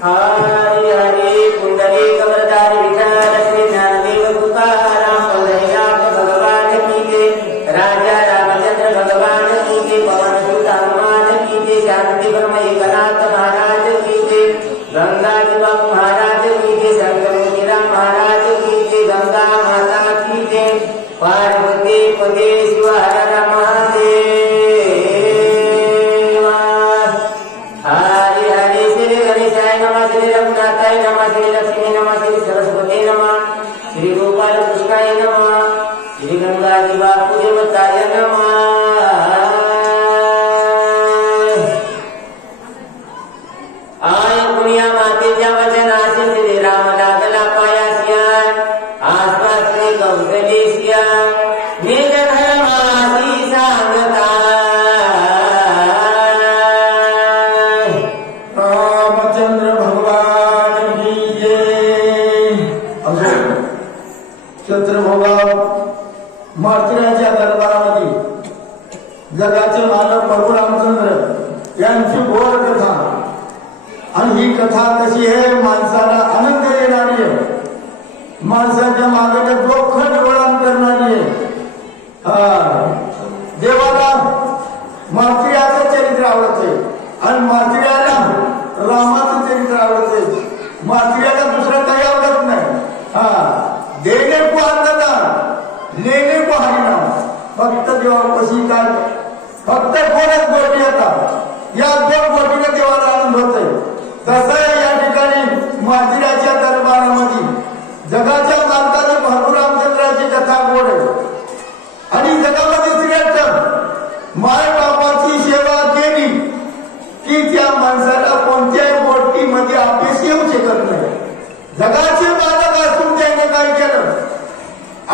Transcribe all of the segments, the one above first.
हरी हरी पुंडलिक वरदारी विठ्ठल श्री ज्ञानदेव तुकाराम पंढरीनाथ भगवान की जय। राजा रामचंद्र भगवान की जय। पवन सुत हनुमान की जय। शांति ब्रह्म एकनाथ महाराज की जय। गंगा जी बाबू महाराज की जय। शंकर मोतीराम महाराज की जय। गंगा माता की जय। पार्वती पदे शिव हर हर महादेव। हरि हरि श्री गणेशाय नमः। श्री रघुनाथाय नमः। श्री लक्ष्मी नमः। श्री सरस्वती नमः। श्री गोपाल कृष्णाय नमः। श्री गंगा जी बापू देवताय नमः। आय पुण्या मातेच्या वचनाचे श्री राम लागला पायासिया। आसपास कौशलेशिया निज धर्माची सांगता। रामचंद्र भगवान की जय। छत्रभोगा मात्र्याच्या दरबारामध्ये जगाचे मालक प्रभू रामचंद्र यांची गोड कथा, आणि ही कथा कशी आहे, माणसाला आनंद देणारी आहे, माणसाच्या मागे जोखड वळण करणारी आहे. देवाला मात्र्याचं चरित्र आवडते आणि मात्र्याला रामाचं चरित्र आवडते. मात्र्याला दुसरं काही आवडत नाही. देणे को अन्नदान लेणे को हरिनाम. फक्त देवापाशी काय, फक्त कोणच गोष्टी येतात, या दोन गोष्टीने देवाला आनंद होतोय. तसं या ठिकाणी मात्र्याच्या दरबारामध्ये जगाच्या मालकाने प्रभू रामचंद्राची कथा गोड आहे. आणि जगामध्ये श्रेष्ठ माय बापाची सेवा केली की त्या माणसाला कोणत्याही गोष्टीमध्ये अपयश येऊ शकत नाही. जगाचे मालक असून त्याने काय केलं,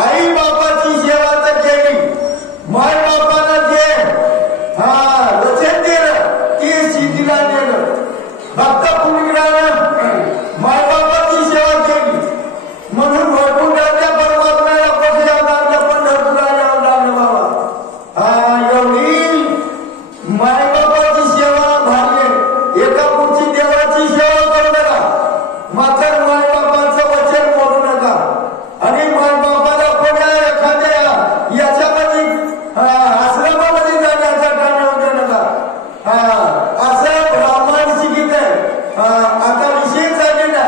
आई बापाची सेवा तर केली, माय बापाला जे वचन दिलं ते सिद्धीला नेलं. भक्त पुण्यरानं माय बापाची सेवा केली म्हणून वैकुंठाच्या परमात्म्याला पोचल्या लागलं, पंढरपुराला यावं लागलं. बाबा एवढी माय बापाची सेवा भारी. एका पुढची देवाची सेवा करू नका, मात्र माय बापाचं वचन मोडू नका. आणि माय बापाला कोणा एखाद्या याच्यामध्ये आश्रमामध्ये जाण्याचा टाळू देऊ नका. असं ब्राह्मणाची गीत आहे. आता विषय चाललेला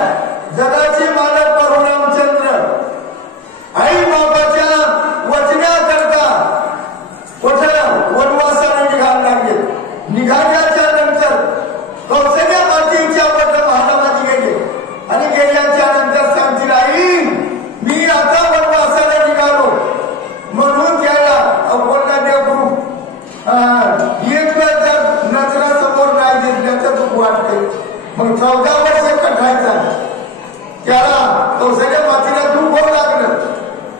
जगाचे मालक प्रभू रामचंद्र आई बाबाच्या वचनाकरता कुठं वनवासाला निघायला लागले. निघाल्याच्या नंतर कौशल्या मातीच्या पत्र महालामध्ये गेले आणि गेल्याच्या नंतर सांगतील, आई मी आता वनवासाला निघालो. म्हणून त्याला अकोला देऊ एक जर नजरासमोर नाही दिसल्याचं दुःख वाटते. मग 14 वर्ष कठायचा त्याला कौशल्या मातीला दुःख होऊ लागलं.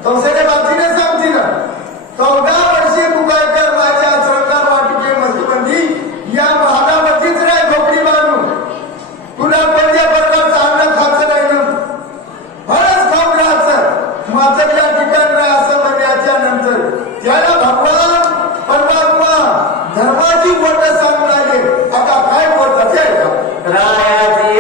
कौशल्या मातीने सांगतील, 14 वर्षे तू काय कर, माझ्या सरकार वाटिके मस्तीबंदी या महालामध्येच नाही झोपडी बांधून, तुला कोणत्या प्रकारचं अन्न खायचं नाही ना, फळच खाऊन राहायचं. मात्र या ठिकाणी असं म्हणण्याच्या नंतर त्याला भगवान परमात्मा धर्माची गोष्ट सांगू लागले. आता काय बोलतात रायाची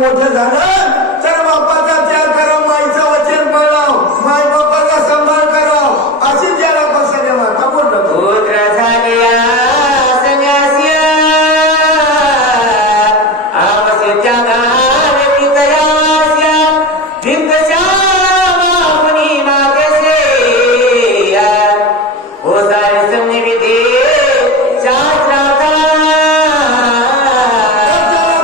मोठं झालं तर बापाचा त्याग करा, माईचं वचन पाळाव, माय बापाचा सांभाळ कराव, अशी त्याला कौशल्य माता बोललं. पुत्र झाल्या संन्यासिया आवश्यच्या गावी तयास्या दिग्गजा मागुनी मागसे ओ सारे समने विधे शास्त्रार्था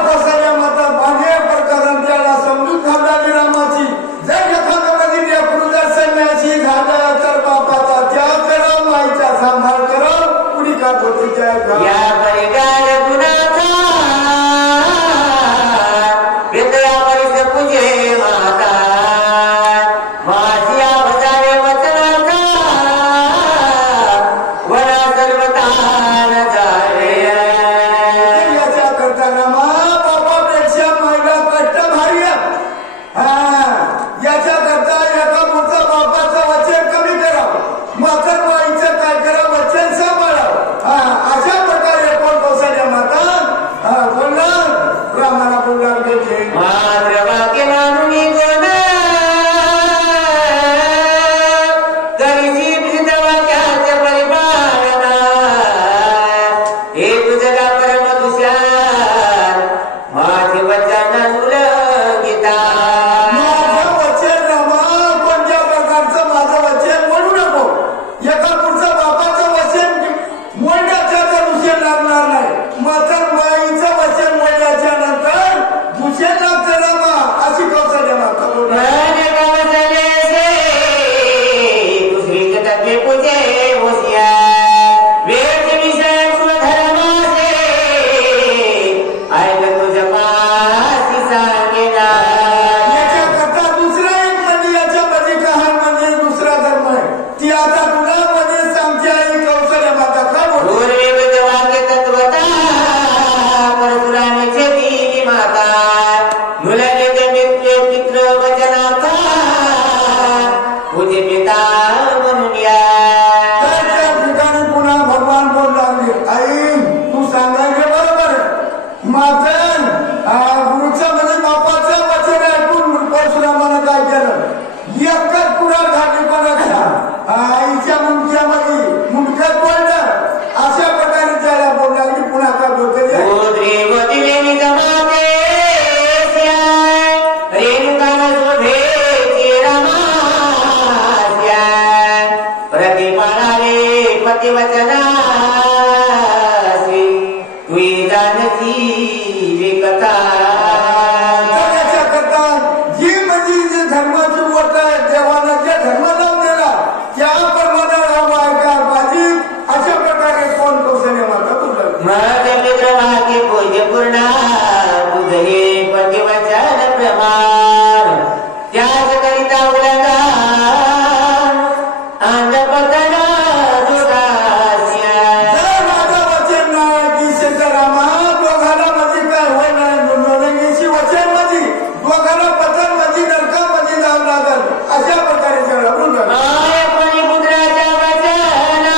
कौशल्य माता बाह्य प्रकरण त्याला समजूत घालावी रामाची. जर एखादं कधी लेकरू जर संन्यासी झालं तर बापाचा त्याग करा, माईचा सांभाळ करा, कुणी का होती त्याग करा. या परिगार गुणाचा विद्या परिस पूजे माता माझी अवतारे वचनार्था वना सर्वतान जावे. याच्या करता रामा बापापेक्षा माईला कष्ट भारी आहे. याच्या करता एका पुढचं बापाचं वचन कमी करावं, मात्र माईचं काय करा वचन सांभाळावं. अशा प्रकारे कोण कौशल्य माता बोलला रामाला बोलला पाहिजे. मात्र वाक्य मानून कोण तरीची भिन्न वाक्याचे परिपालना हे तुझगा परम तुषार माझे वचन उल्लंघिता. माझं वचन रामा कोणत्या प्रकारचं माझं वचन म्हणू नको. एका पुढचं बापाचं वचन मोडण्याचा तर उशीर लागणार नाही, मात्र माईचं वचन मोडल्याच्या नंतर दुसरे लागतं रामा, अशी कौशल्य माता बोलणार. मन कवचले से दुसरी तत्वे पूजे होशियार वेद विषय गुणधर्मासे ऐक तुझ पासी सांगेना. याच्या करता दुसरा एक म्हणजे याच्यामध्ये कहाण म्हणजे दुसरा धर्म आहे, ती आता तुला मध्ये सांगते आई कौशल्य माता काय बोलतो. पूर्वेद वाक्य तत्वता परशुरामीचे देवी माता मुलगे मित्र चित्र वचनार्था पूजे पिता म्हणून या. तर त्या ठिकाणी पुन्हा भगवान बोल लागले, आई तू सांगायचे बरोबर आहे, मात्र गुरुचं म्हणजे बापाचं वचन ऐकून परशुरामानं काय केलं, एकच कुडा घाटीपणाच्या आईच्या मुंडक्यामध्ये मुंडक्यात पडलं. अशा प्रकारे त्याला बोल लागली. पुन्हा काय बोलते रेणुकान शोभे रामास्या प्रतिपाळे पतिवचना तुई जानती विकथा. याच्या करता जी म्हणजे जे धर्माची गोष्ट आहे, देवानं जे धर्म लावून दिला त्याप्रमाणे राम ऐका पाहिजे. अशा प्रकारे कोण कौशल्य माता बोलला. मग मित्र वाक्य पूज्य पूर्ण तुझे पतिवचन प्रमाण त्याच करिता उलगा अंधपतन दुरास्या. जर माझं वचन नाही की सीतारामा दोघाला मध्ये काय होय नाही, नोंदणीची वचन मध्ये दोघाला पतन मध्ये नरकामध्ये जावं लागल. अशा प्रकारे त्याला बोलला. मायपणी पुत्राच्या वचना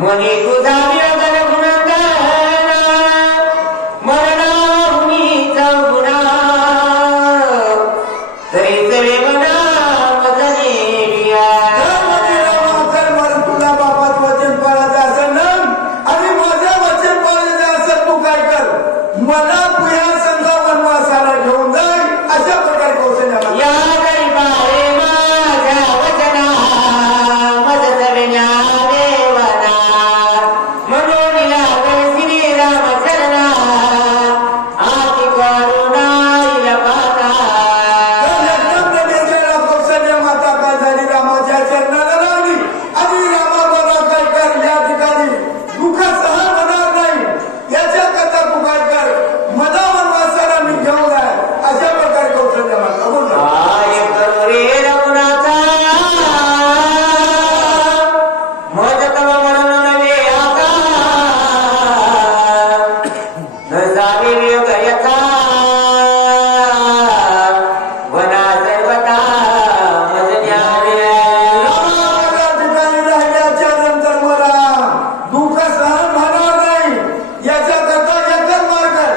मुनी तुझा विरगन गुणगाना मरणा मुनीचा गुणा तरी तरी मना मजनेरिया. जर मला तुला बापाचं वचन पाळायचं असेल ना आणि माझं वचन पाळायचं असेल, तू काय कर, मला तुझ्या संघ वनवासाला घेऊन जाय. अशा प्रकारे कौशल्य या तरी पाळे माझ्या वचना मजतविण्या देवना म्हणून लागल श्री रामचरणा आती करुणा इलपाना. कौशल्य माता काय झाली, रामाच्या चरणाला लावली आणि रामाबाबा काय कर, या ठिकाणी दुःख सहन होणार नाही याच्या करता तू काय कर, मला वनवासाला मी घेऊन जाय. अशा प्रकारे कौशल्य माता बोलला. आय करू रे रघुनाथा मज तव म्हणून नवे आता न जावे वियोग यथा वना सर्वता मज न्यावे. या ठिकाणी राहिल्याच्या नंतर मला दुःख सहन होणार नाही याच्या करता एकच मार्ग आहे,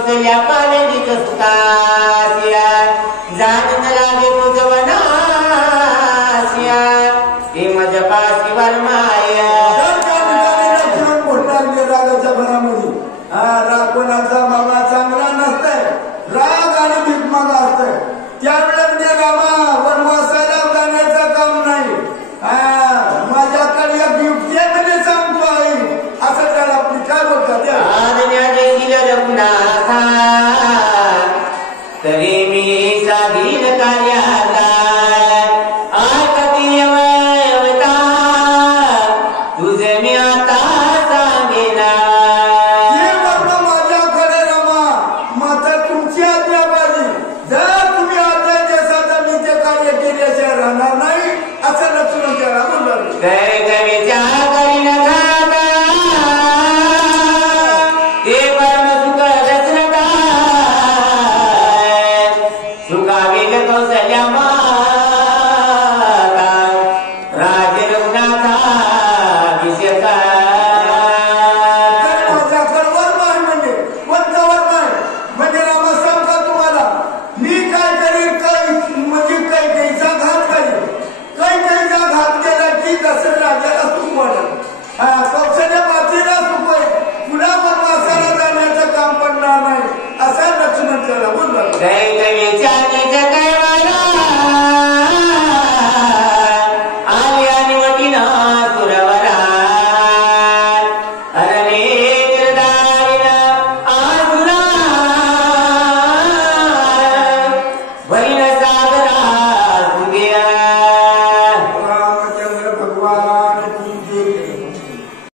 कौसल्या पालवित सुता